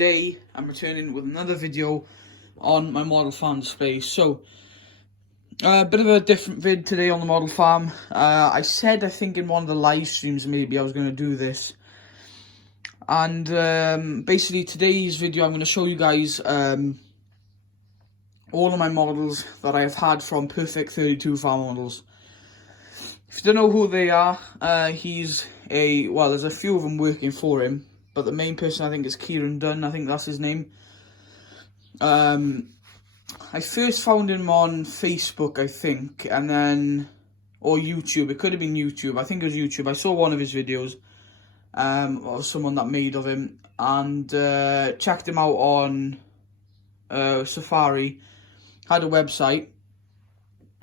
today I'm returning with another video on my model farm display. So, a bit of a different vid today on the model farm. I said, I think in one of the live streams maybe I was going to do this. And basically today's video I'm going to show you guys all of my models that I have had from Perfect 32 Farm Models. If you don't know who they are, there's a few of them working for him, but the main person I think is Kieran Dunn, I think that's his name. I first found him on Facebook, I think, or YouTube. It could have been YouTube. I think it was YouTube. I saw one of his videos, of someone that made of him, and checked him out on Safari. Had a website,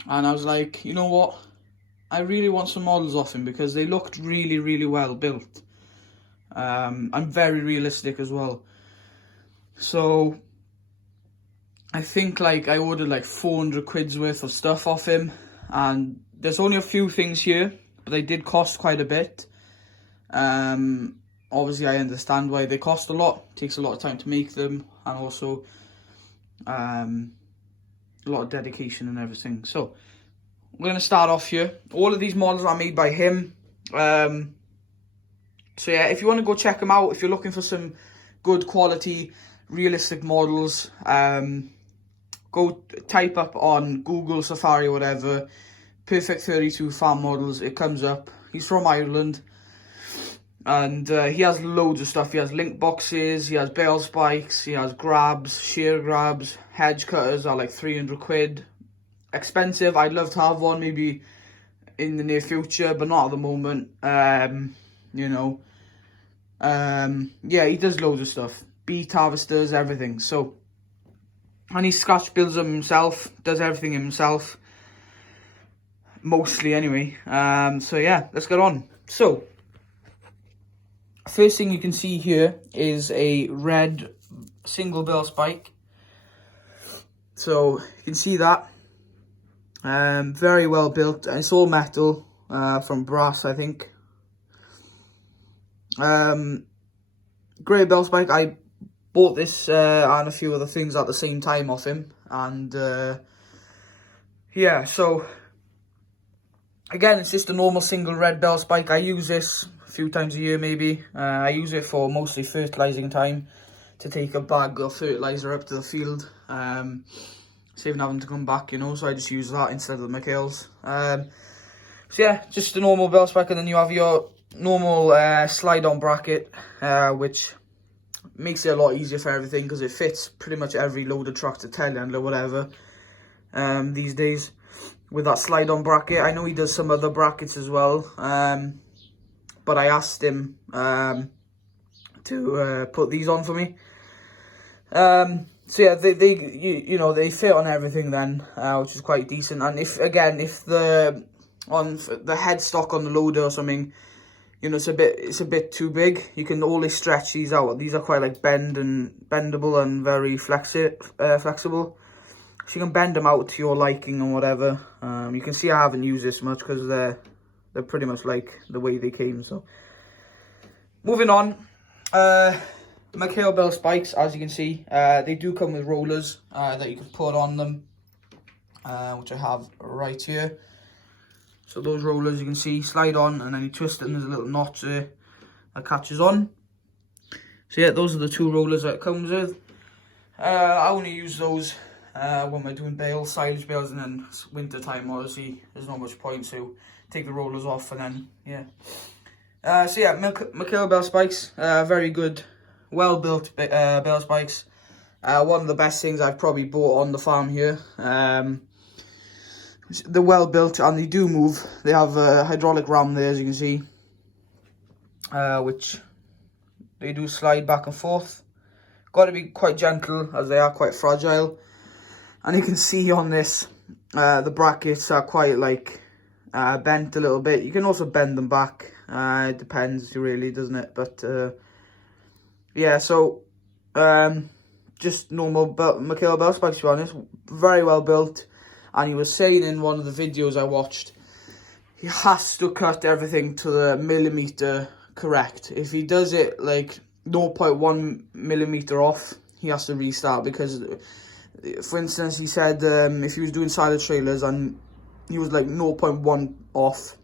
and I was like, you know what? I really want some models off him because they looked really, really well built. And very realistic as well. So I think I ordered like 400 quid's worth of stuff off him, and there's only a few things here, but they did cost quite a bit. Obviously I understand why they cost a lot. It takes a lot of time to make them, and also a lot of dedication and everything. So we're going to start off here. All of these models are made by him. So yeah, if you want to go check them out, if you're looking for some good quality, realistic models, go type up on Google, Safari, whatever, Perfect 32 Farm Models, it comes up. He's from Ireland, and he has loads of stuff. He has link boxes, he has bale spikes, he has grabs, shear grabs, hedge cutters are like 300 quid. Expensive. I'd love to have one maybe in the near future, but not at the moment. Yeah, he does loads of stuff, beet harvesters, everything. So, and he scratch builds them himself, does everything himself, mostly anyway. So yeah, let's get on. So first thing you can see here is a red single bale spike. So you can see that. Very well built. It's all metal, from brass, I think. Great bell spike. I bought this and a few other things at the same time off him, and yeah, so again, it's just a normal single red bell spike. I use this a few times a year maybe. I use it for mostly fertilizing time, to take a bag of fertilizer up to the field, saving having to come back, so I just use that instead of the McHale's. So yeah, just a normal bell spike, and then you have your normal slide-on bracket, which makes it a lot easier for everything because it fits pretty much every loader tractor, telehandler, whatever, these days with that slide-on bracket. I know he does some other brackets as well, but I asked him to put these on for me. So yeah, they fit on everything then, which is quite decent. And if the headstock on the loader or something, it's a bit too big, you can always stretch these out. These are quite like bendable and very flexible. So you can bend them out to your liking and whatever. You can see I haven't used this much because they're pretty much like the way they came. So moving on, McHale bell spikes, as you can see, they do come with rollers that you can put on them, which I have right here. So those rollers, you can see, slide on, and then you twist it, and there's a little notch there that catches on. So yeah, those are the two rollers that it comes with. I only use those when we're doing silage bales, and then it's winter time, obviously there's not much point, so take the rollers off, and then yeah. So yeah, McHale bell spikes, very good, well built bell spikes. One of the best things I've probably bought on the farm here. They're well built, and they do move. They have a hydraulic ram there, as you can see, which they do slide back and forth. Got to be quite gentle as they are quite fragile. And you can see on this, the brackets are quite bent a little bit. You can also bend them back. It depends really, doesn't it? But yeah, so just normal McHale bell spikes, to be honest. Very well built. And he was saying in one of the videos I watched, he has to cut everything to the millimeter correct. If he does it 0.1 millimeter off, he has to restart, because, for instance, he said if he was doing silent trailers and he was like 0.1 off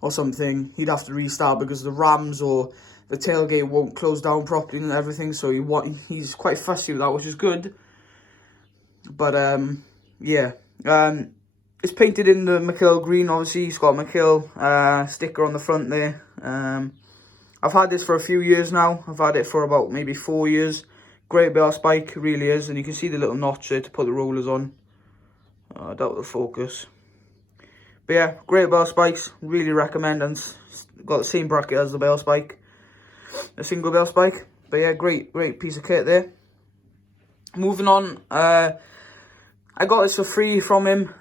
or something, he'd have to restart because the rams or the tailgate won't close down properly and everything. So he's quite fussy with that, which is good. But yeah, it's painted in the McKill green. Obviously, he's got a McKill sticker on the front there. I've had this for a few years now. I've had it for about maybe 4 years. Great belt spike, really is. And you can see the little notch there to put the rollers on. I doubt the focus. But yeah, great belt spikes. Really recommend. And it's got the same bracket as the belt spike. A single belt spike. But yeah, great piece of kit there. Moving on. I got this for free from him.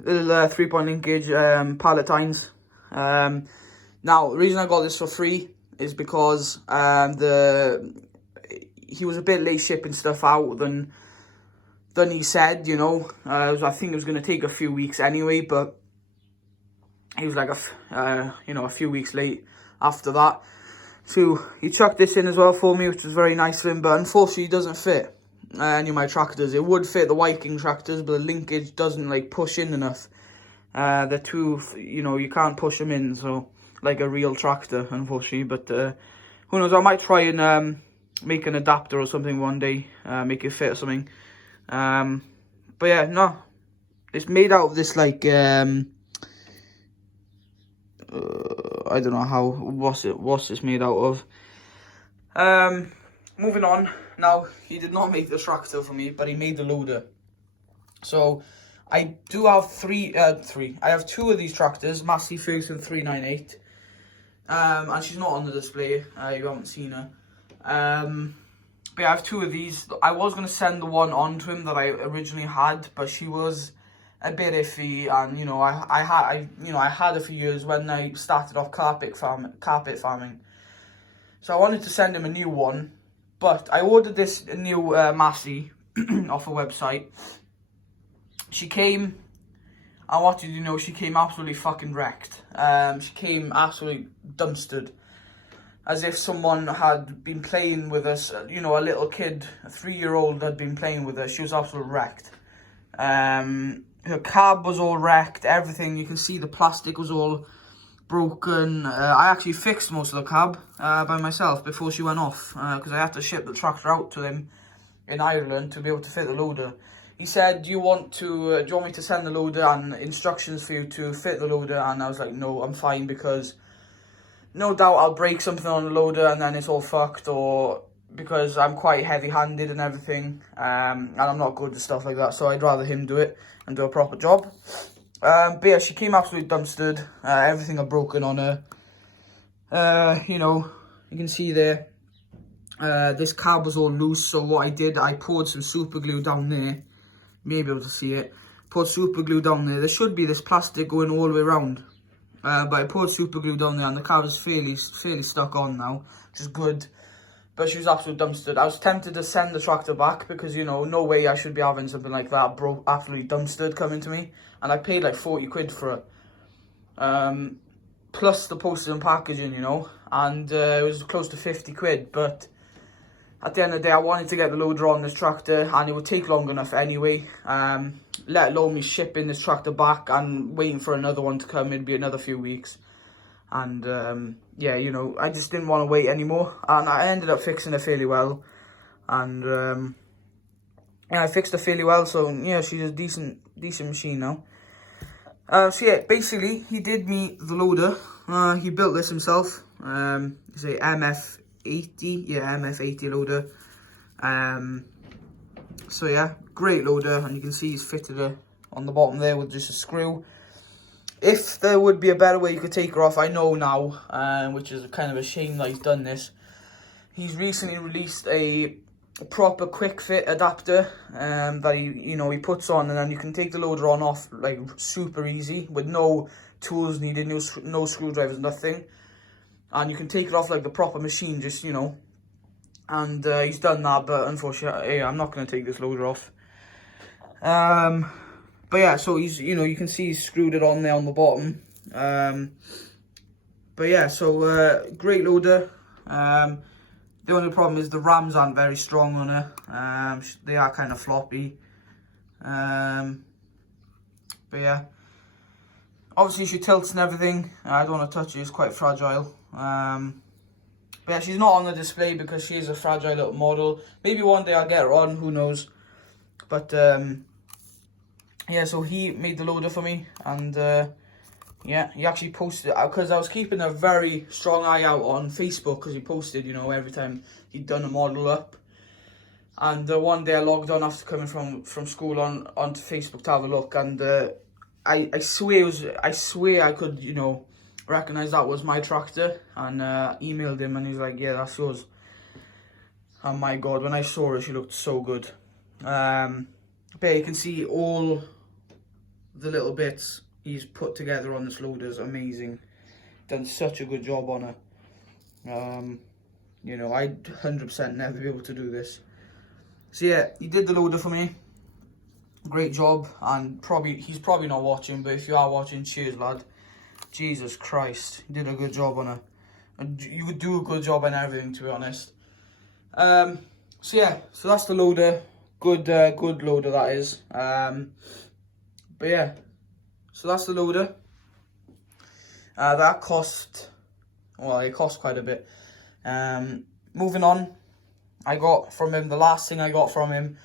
Little 3-point linkage pallet tines. Now, the reason I got this for free is because he was a bit late shipping stuff out than he said, you know. I think it was going to take a few weeks anyway, but he was like a few weeks late after that. So he chucked this in as well for me, which was very nice of him, but unfortunately it doesn't fit any of my tractors. It would fit the Viking tractors, but the linkage doesn't like push in enough. They're too, you know, you can't push them in, so like a real tractor, unfortunately. But who knows, I might try and make an adapter or something one day, make it fit or something. But yeah, no, it's made out of this like I don't know what's this made out of. Moving on. Now, he did not make the tractor for me, but he made the loader. So I do have I have two of these tractors, Massey Ferguson 398. And she's not on the display. You haven't seen her. But yeah, I have two of these. I was going to send the one on to him that I originally had, but she was a bit iffy, and you know, I had a few years when I started off carpet farming. So I wanted to send him a new one, but I ordered this new Massey off a website. She came, and what did you know? She came absolutely fucking wrecked. She came absolutely dumpstered, as if someone had been playing with us. You know, a little kid, a 3-year-old, had been playing with her. She was absolutely wrecked. Her cab was all wrecked. Everything, you can see the plastic was all broken. I actually fixed most of the cab by myself before she went off, because I had to ship the tractor out to him in Ireland to be able to fit the loader. He said, do you want me to send the loader and instructions for you to fit the loader? And I was like, no, I'm fine, because no doubt I'll break something on the loader and then it's all fucked, or because I'm quite heavy-handed and everything, and I'm not good at stuff like that, so I'd rather him do it and do a proper job. But yeah, she came absolutely dumpstered. Everything had broken on her. You know, you can see there, this cab was all loose, so what I did, I poured some super glue down there. You may be able to see it. Poured super glue down there. There should be this plastic going all the way around. But I poured super glue down there, and the cab is fairly stuck on now, which is good. But she was absolutely dumpstered. I was tempted to send the tractor back because, you know, no way I should be having something like that absolutely dumpstered coming to me. And I paid like 40 quid for it. Plus the postage and packaging, you know. And it was close to 50 quid. But at the end of the day, I wanted to get the loader on this tractor, and it would take long enough anyway. Let alone me shipping this tractor back and waiting for another one to come. It'd be another few weeks. And yeah, you know, I just didn't want to wait anymore, and I ended up fixing her fairly well. And yeah, I fixed her fairly well, so yeah, she's a decent machine now. So yeah, basically he did me the loader. He built this himself. It's a MF80, yeah, MF80 loader. So yeah, great loader, and you can see he's fitted her on the bottom there with just a screw. If there would be a better way you could take her off, I know now, which is kind of a shame that he's done this. He's recently released a proper quick fit adapter that he puts on, and then you can take the loader on off like super easy with no tools needed, no screwdrivers, nothing. And you can take it off like the proper machine, just, you know. And he's done that, but unfortunately, I'm not going to take this loader off. But yeah, so he's, you know, you can see he's screwed it on there on the bottom. But yeah, so great loader. The only problem is the rams aren't very strong on her. They are kind of floppy. But yeah, obviously she tilts and everything. I don't want to touch it, it's quite fragile. But yeah, she's not on the display because she is a fragile little model. Maybe one day I'll get her on, who knows. But yeah, so he made the loader for me, and yeah, he actually posted it, because I was keeping a very strong eye out on Facebook, because he posted, you know, every time he'd done a model up. And one day I logged on after coming from school onto Facebook to have a look, and I swear I could, you know, recognize that was my tractor, and emailed him, and he's like, yeah, that's yours. And my God, when I saw her, she looked so good. But you can see all the little bits he's put together on this loader is amazing. Done such a good job on her. You know, I'd 100% never be able to do this. So yeah, he did the loader for me. Great job, and he's probably not watching, but if you are watching, cheers, lad. Jesus Christ, you did a good job on her. And you would do a good job on everything, to be honest. So yeah, so that's the loader. Good loader that is. But yeah, so that's the loader. That cost, well, it cost quite a bit. Moving on, I got from him, the last thing I got from him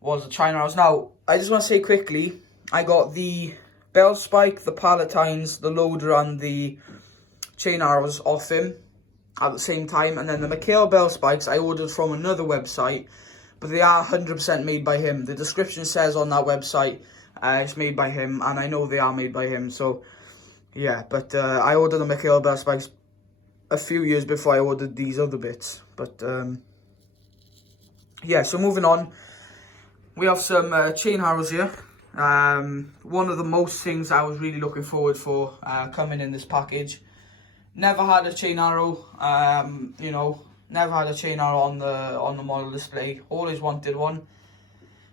was the China Arrows. Now, I just want to say quickly, I got the bell spike, the palatines, the loader, and the chain arrows off him at the same time. And then the McHale bell spikes I ordered from another website, but they are 100% made by him. The description says on that website it's made by him, and I know they are made by him. So yeah, but I ordered the McHale bell spikes a few years before I ordered these other bits. But yeah, so moving on, we have some chain arrows here. One of the most things I was really looking forward for coming in this package. Never had a chain arrow, you know, never had a chain arrow on the model display. Always wanted one.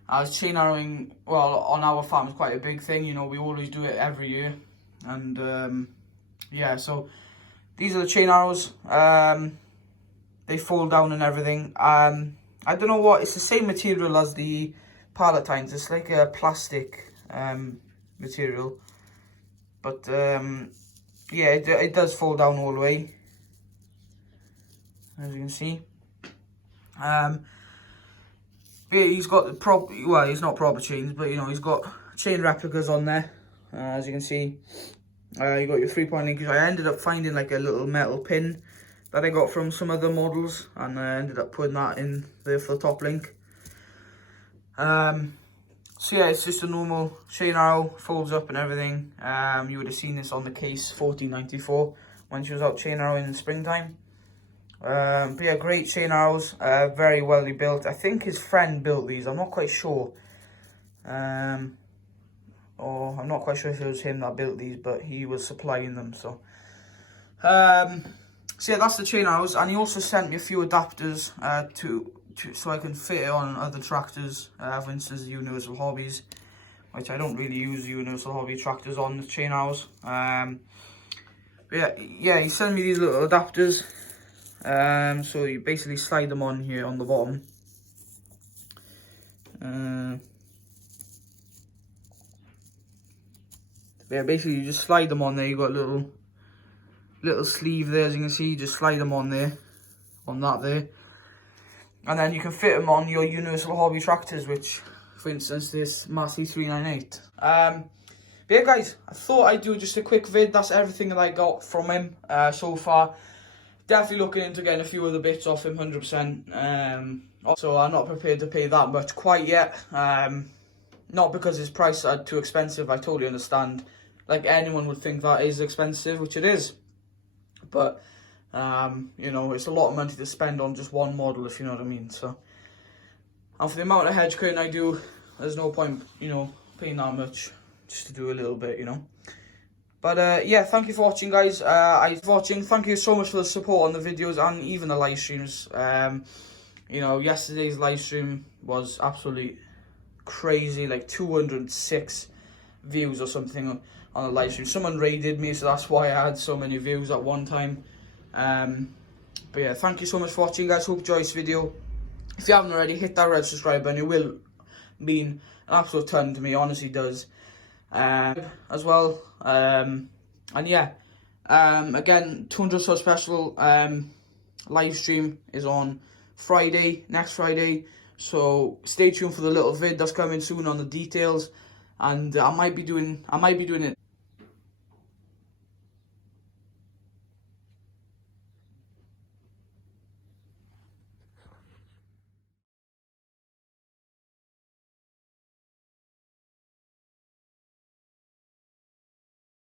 As chain arrowing, well, on our farm is quite a big thing, you know, we always do it every year. And yeah, so these are the chain arrows. They fold down and everything. I don't know what, it's the same material as the palatines. It's like a plastic material, but yeah, it does fold down all the way, as you can see. But yeah, he's got the well, he's not proper chains, but you know, he's got chain replicas on there, as you can see. You got your 3-point linkage. I ended up finding like a little metal pin that I got from some other models, and I ended up putting that in there for the top link. So yeah, it's just a normal chain arrow, folds up and everything. You would have seen this on the case 1494 when she was out chain arrowing in springtime. But yeah, great chain arrows, very well built. I think his friend built these, I'm not quite sure. Or I'm not quite sure if it was him that built these, but he was supplying them, so. So yeah, that's the chain arrows, and he also sent me a few adapters so I can fit it on other tractors, for instance, the Universal Hobbies, which I don't really use Universal Hobby tractors on the chain arrows. But yeah, he sent me these little adapters. So you basically slide them on here on the bottom. Yeah, basically you just slide them on there. You got a little sleeve there, as you can see. You just slide them on there, on that there, and then you can fit them on your Universal Hobby tractors, which, for instance, this Massey 398. But yeah, guys, I thought I'd do just a quick vid. That's everything that I got from him so far. Definitely looking into getting a few other bits off him, 100%. So I'm not prepared to pay that much quite yet. Not because his price are too expensive, I totally understand. Like, anyone would think that is expensive, which it is. But, you know, it's a lot of money to spend on just one model, if you know what I mean. So, and for the amount of hedge cutting I do, there's no point, you know, paying that much just to do a little bit, you know. But yeah, thank you for watching, guys. Thank you so much for the support on the videos and even the live streams. You know, yesterday's live stream was absolutely crazy, like 206 views or something, on the live stream. Someone raided me, so that's why I had so many views at one time. But yeah, thank you so much for watching, guys. Hope you enjoyed this video. If you haven't already, hit that red subscribe button. It will mean an absolute ton to me, honestly does. As well. And yeah, again, 200 sub special live stream is on Friday, next Friday. So stay tuned for the little vid that's coming soon on the details. And I might be doing it